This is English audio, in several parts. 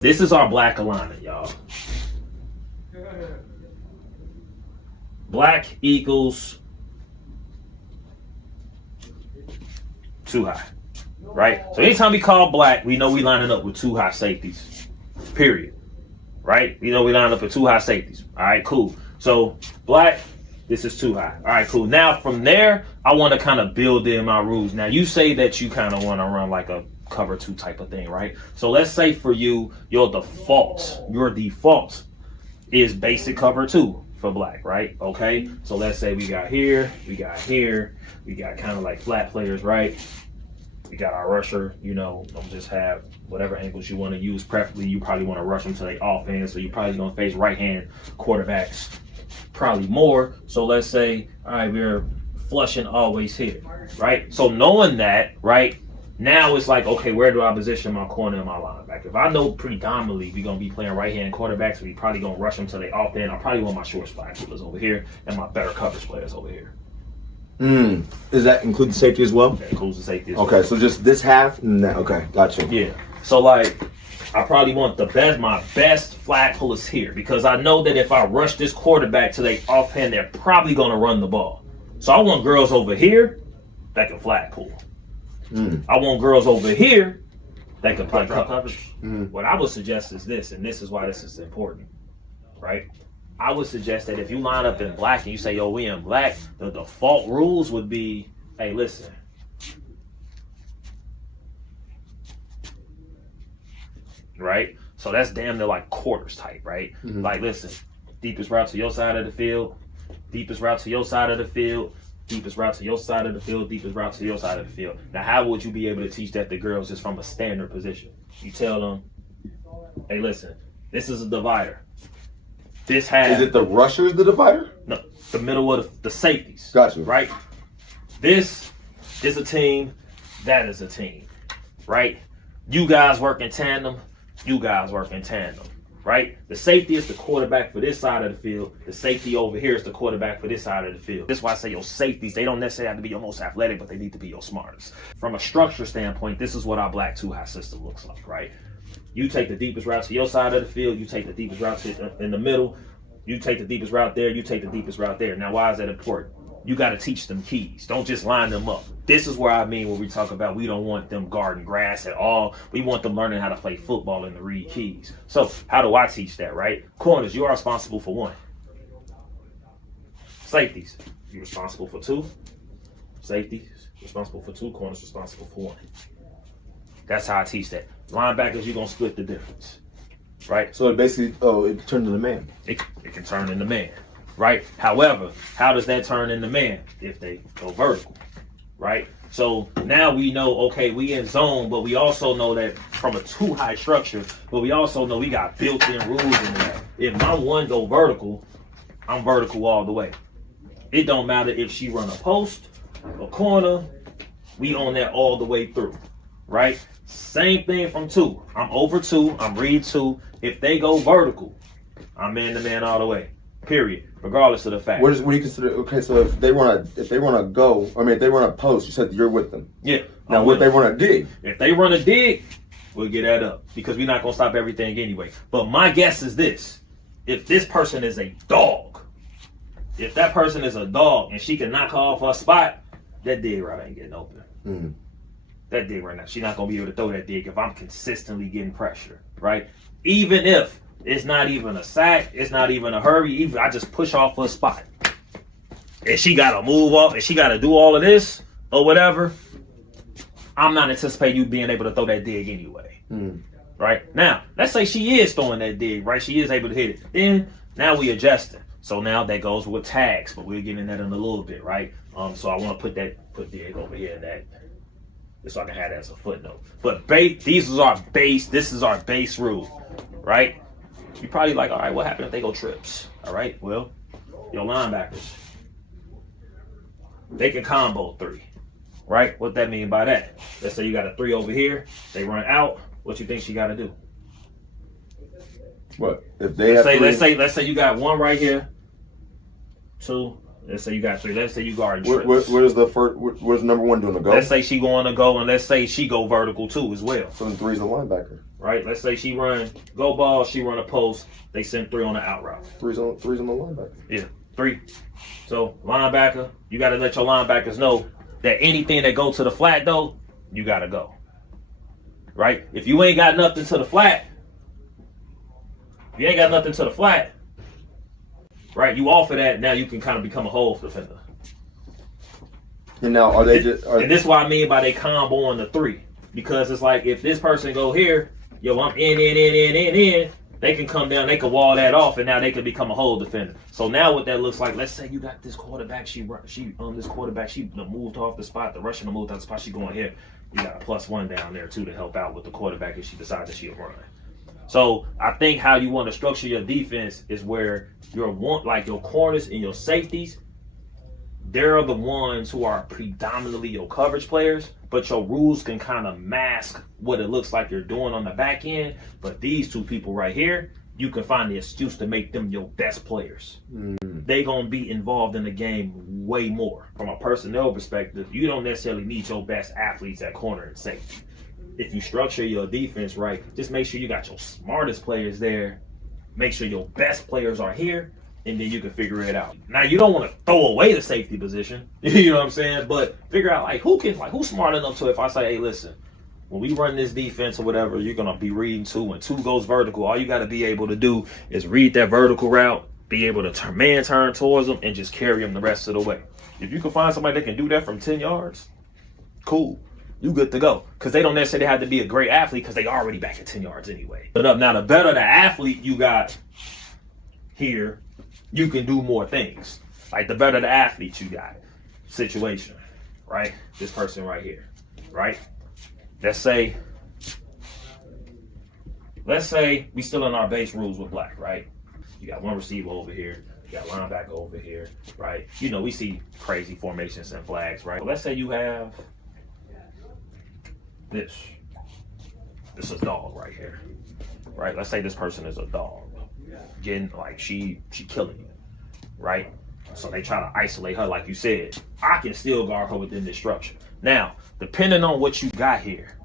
This is our black alignment, y'all. Black equals too high, right? So anytime we call black, we know we lining up with too high safeties, period, right? We know we lining up with too high safeties. All right, cool. So black, this is too high. All right, cool. Now from there, I want to kind of build in my rules. Now you say that you kind of want to run like a cover two type of thing, right? So let's say for you, your default is basic cover two for black, right? Okay, so let's say we got here, we got kind of like flat players, right? We got our rusher, don't just have whatever angles you want to use. Preferably, you probably want to rush them to the offense, so you're probably going to face right-hand quarterbacks probably more. So let's say, all right, we're flushing always here, right? So knowing that, right, now it's like, okay, where do I position my corner and my linebacker? If I know predominantly we're going to be playing right-hand quarterbacks, we probably going to rush them to the offense. I probably want my short spot killers over here and my better coverage players over here. Does that include the safety as well? That includes the safety as well. Okay, so just this half? No, okay, gotcha. Yeah. So like, I probably want my best flag pullers here because I know that if I rush this quarterback to the offhand, they're probably going to run the ball. So I want girls over here that can flag pull. I want girls over here that can play coverage. What I would suggest is this, and this is why this is important, right? I would suggest that if you line up in black and you say, yo, we in black, the default rules would be, hey, listen. Right? So that's damn near like quarters type, right? Like, listen, deepest route to your side of the field, deepest route to your side of the field, deepest route to your side of the field, deepest route to your side of the field. Now, how would you be able to teach that to girls just from a standard position? You tell them, hey, listen, this is a divider. This has... Is it the rushers, the divider? No, the middle of the safeties. Gotcha. Right? This is a team, that is a team, right? You guys work in tandem, you guys work in tandem. Right? The safety is the quarterback for this side of the field. The safety over here is the quarterback for this side of the field. That's why I say your safeties, they don't necessarily have to be your most athletic, but they need to be your smartest. From a structure standpoint, this is what our black two-high system looks like, right? You take the deepest route to your side of the field. You take the deepest route in the middle. You take the deepest route there. You take the deepest route there. Now, why is that important? You got to teach them keys. Don't just line them up. This is where I mean when we talk about we don't want them guarding grass at all. We want them learning how to play football and to read keys. So how do I teach that, right? Corners, you are responsible for one. Safeties, you're responsible for two. Safeties, responsible for two. Corners, responsible for one. That's how I teach that. Linebackers, you're going to split the difference, right? So it basically, it turned into man. It can turn into man. Right? However, how does that turn into man? If they go vertical, right? So now we know, okay, we in zone, but we also know that from a too high structure, but we also know we got built-in rules in that. If my one go vertical, I'm vertical all the way. It don't matter if she run a post, a corner, we on that all the way through, right? Same thing from two. I'm over two, I'm read two. If they go vertical, I'm man to man all the way. Period. Regardless of the fact. What do you consider? Okay, so if they want to go, if they run a post, you said you're with them. Yeah. Now, what they run a dig? If they run a dig, we'll get that up because we're not gonna stop everything anyway. But my guess is this: if this person is a dog, if that person is a dog and she can knock off her spot, that dig route ain't getting open. That dig right now, she's not gonna be able to throw that dig if I'm consistently getting pressure, right? Even if it's not even a sack. It's not even a hurry. Even I just push off her spot. And she got to move off. And she got to do all of this or whatever. I'm not anticipating you being able to throw that dig anyway. Right? Now, let's say she is throwing that dig, right? She is able to hit it. Then, now we adjusting. So now that goes with tags. But we'll get in that in a little bit, right? So I want to put dig over here in that. So I can have that as a footnote. But this is our base rule, right? You're probably like, all right, what happened if they go trips? All right, well, your linebackers, they can combo three, right? What that mean by that? Let's say you got a three over here. They run out. What you think she got to do? What if they let's say you got one right here, two, Let's say you got 3. Let's say you guard What trips. is the first? What is number 1 doing? The go. Let's say she going to go, and let's say she go vertical too as well. So then 3's the linebacker. Right? Let's say she run go ball, she run a post. They send 3 on the out route. 3's on the linebacker. Yeah, 3. So linebacker, you got to let your linebackers know that anything that go to the flat though, you got to go. Right? If you ain't got nothing to the flat, right? You off of that, now you can kind of become a hole defender. And now are they just? And this is what I mean by they combo on the 3, because it's like if this person go here, yo, I'm in. They can come down, they can wall that off, and now they can become a hole defender. So now what that looks like, let's say you got this quarterback, she moved off the spot, the Russian moved off the spot, she going here. You got a +1 down there too to help out with the quarterback if she decides that she'll run. So I think how you want to structure your defense is where your corners and your safeties, they're the ones who are predominantly your coverage players, but your rules can kind of mask what it looks like you're doing on the back end. But these 2 people right here, you can find the excuse to make them your best players. They gonna be involved in the game way more. From a personnel perspective, you don't necessarily need your best athletes at corner and safety. If you structure your defense right, just make sure you got your smartest players there. Make sure your best players are here, and then you can figure it out. Now, you don't want to throw away the safety position, you know what I'm saying? But figure out who's smart enough to, if I say, hey, listen, when we run this defense or whatever, you're gonna be reading 2. When 2 goes vertical, all you got to be able to do is read that vertical route, be able to turn towards them, and just carry them the rest of the way. If you can find somebody that can do that from 10 yards, cool. You good to go. Because they don't necessarily have to be a great athlete because they already back at 10 yards anyway. But now, the better the athlete you got here, you can do more things. Like the better the athlete you got. Situation, right? This person right here, right? Let's say we still in our base rules with black, right? You got 1 receiver over here. You got linebacker over here, right? You know, we see crazy formations and flags, right? But let's say you have this is a dog right here, right? Let's say this person is a dog, getting she killing you, right? So they try to isolate her, like you said. I can still guard her within this structure. Now, depending on what you got here,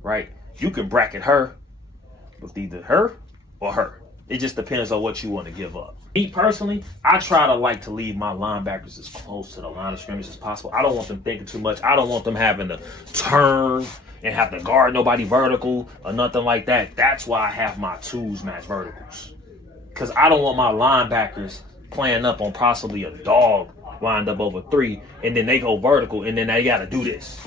right? You can bracket her with either her or her. It just depends on what you want to give up. Me personally, I try to leave my linebackers as close to the line of scrimmage as possible. I don't want them thinking too much. I don't want them having to turn and have to guard nobody vertical or nothing like that. That's why I have my 2s match verticals. Because I don't want my linebackers playing up on possibly a dog lined up over 3, and then they go vertical, and then they got to do this,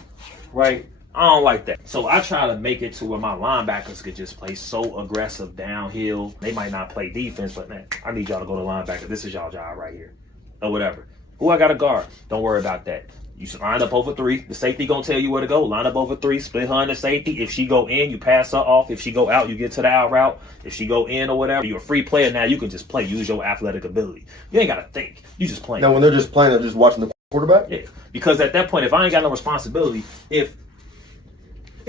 right? I don't like that. So I try to make it to where my linebackers could just play so aggressive downhill. They might not play defense, but man, I need y'all to go to linebacker. This is y'all job right here, or whatever. Who I got to guard? Don't worry about that. You line up over 3. The safety gonna tell you where to go. Line up over 3. Split her in the safety. If she go in, you pass her off. If she go out, you get to the out route. If she go in or whatever, you're a free player now. You can just play. Use your athletic ability. You ain't gotta think. You just play. Now, when they're just playing, they're just watching the quarterback. Yeah, because at that point, if I ain't got no responsibility, if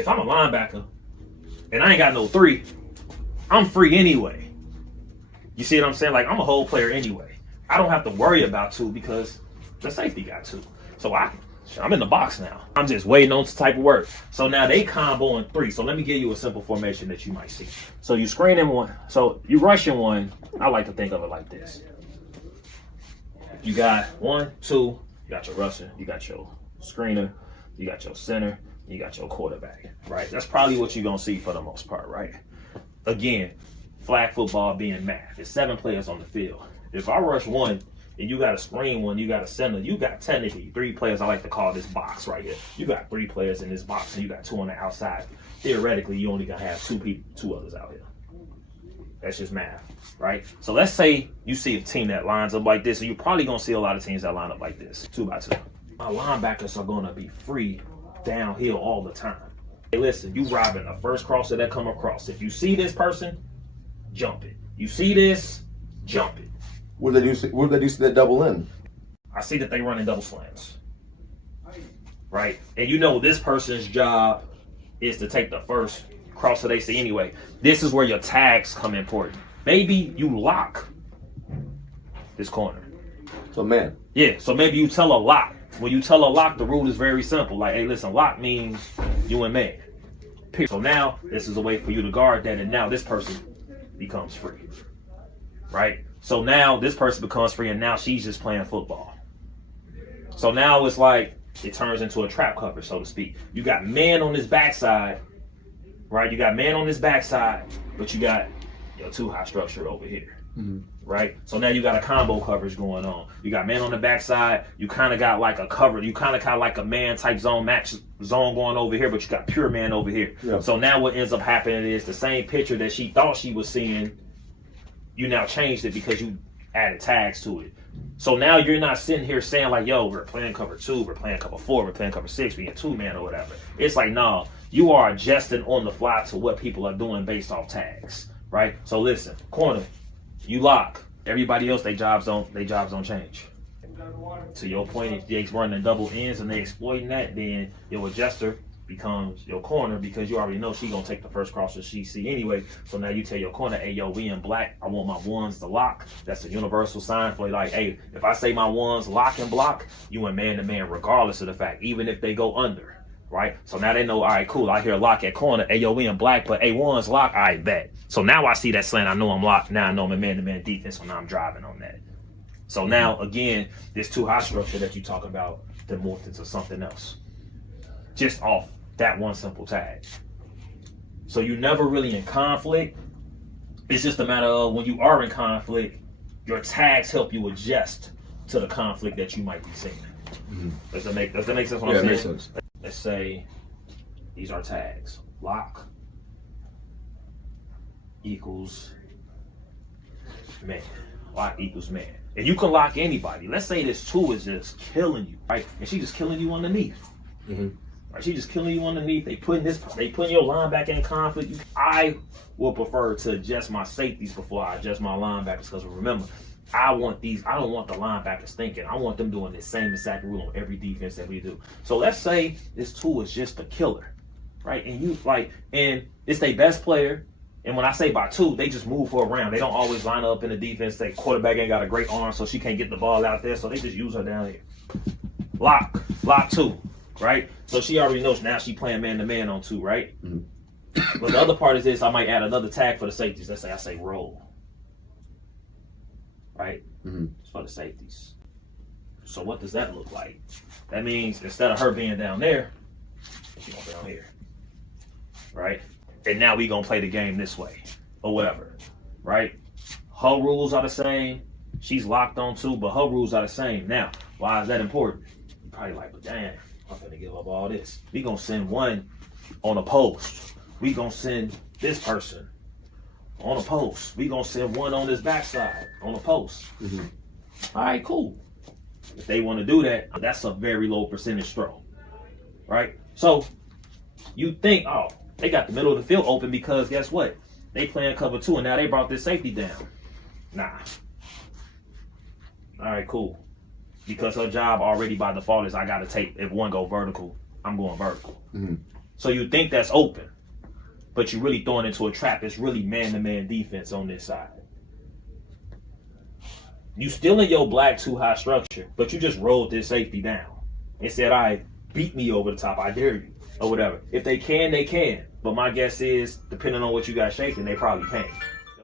I'm a linebacker and I ain't got no 3, I'm free anyway. You see what I'm saying? I'm a whole player anyway. I don't have to worry about 2 because the safety got 2. So I'm in the box now. I'm just waiting on some type of work. So now they combo in 3. So let me give you a simple formation that you might see. So you screen in 1. So you rush in 1. I like to think of it like this. You got 1, 2. You got your rusher. You got your screener. You got your center. You got your quarterback, right? That's probably what you're going to see for the most part, right? Again, flag football being math. There's 7 players on the field. If I rush 1, and you got a screen 1, you got a center, you got technically 3 players. I like to call this box right here. You got 3 players in this box, and you got 2 on the outside. Theoretically, you only gonna have 2 others out here. That's just math, right? So let's say you see a team that lines up like this, and you're probably gonna see a lot of teams that line up like this, 2 by 2. My linebackers are gonna be free downhill all the time. Hey, listen, you robbing the first crosser that come across. If you see this person, jump it. You see this, jump it. What do they do? What do they do to that double end? I see that they run in double slants, right? And you know this person's job is to take the first crosser they see anyway. This is where your tags come important. Maybe you lock this corner. So man. Yeah, so maybe you tell a lock. When you tell a lock, the rule is very simple. Like, hey, listen, lock means you and man. Period. So now this is a way for you to guard that, and now this person becomes free. Right? So now this person becomes free, and now she's just playing football. So now it's like it turns into a trap cover, so to speak. You got man on his backside, right? You got man on his backside, but you got your two high structure over here. Mm-hmm. Right? So now you got a combo coverage going on. You got man on the backside. You kind of got like a cover. You kind of like a man type zone match zone going over here, but you got pure man over here. Yeah. So now what ends up happening is the same picture that she thought she was seeing, you now changed it because you added tags to it. So now you're not sitting here saying like, yo, we're playing cover 2, we're playing cover 4, we're playing cover 6, we in 2-man or whatever. It's like, no, you are adjusting on the fly to what people are doing based off tags. Right? So listen, corner, you lock. Everybody else, their jobs don't change. To your point, if they're running double ends and they exploiting that, then your adjuster becomes your corner because you already know she gonna take the first cross that she see anyway. So now you tell your corner, hey yo, we in black. I want my ones to lock. That's a universal sign for like, hey, if I say my ones lock and block, you in man to man, regardless of the fact, even if they go under. Right? So now they know, all right, cool. I hear lock at corner. Hey, yo, we in black, but A1's lock. All right, bet. So now I see that slant. I know I'm locked. Now I know I'm in man-to-man defense, so now I'm driving on that. So now, again, this too high structure that you talk about that morphed into something else. Just off that one simple tag. So you're never really in conflict. It's just a matter of when you are in conflict, your tags help you adjust to the conflict that you might be seeing. Mm-hmm. Does that make sense what I'm saying? Makes sense. Let's say these are tags. Lock equals man. Lock equals man. And you can lock anybody. Let's say this 2 is just killing you, right? And she just killing you underneath. Mm-hmm. Right? She just killing you underneath. They putting your linebacker in conflict. I will prefer to adjust my safeties before I adjust my linebackers because remember, I don't want the linebackers thinking. I want them doing the same exact rule on every defense that we do. So let's say this 2 is just a killer, right? And it's their best player. And when I say by 2, they just move her around. They don't always line up in the defense. The quarterback ain't got a great arm, so she can't get the ball out there. So they just use her down here. Lock 2, right? So she already knows now she playing man-to-man on 2, right? Mm-hmm. But the other part is this. I might add another tag for the safeties. Let's say I say roll. Right? Mm-hmm. It's for the safeties. So what does that look like? That means instead of her being down there, she's going down here. Right? And now we going to play the game this way. Or whatever. Right? Her rules are the same. She's locked on 2, but her rules are the same. Now, why is that important? You're probably like, but damn, I'm going to give up all this. We going to send one on a post. We going to send this person on a post. We gonna send one on this backside on a post. Mm-hmm. All right, cool. If they want to do that, that's a very low percentage throw, right? So you think, oh, they got the middle of the field open because guess what? They playing cover 2 and now they brought this safety down. Nah. All right, cool. Because her job already by default is I gotta take, if one go vertical, I'm going vertical. Mm-hmm. So you think that's open. But you're really throwing into a trap. It's really man-to-man defense on this side. You still in your black 2 high structure, but you just rolled this safety down and said, all right, beat me over the top. I dare you, or whatever. If they can, they can. But my guess is, depending on what you got shaking, they probably can't.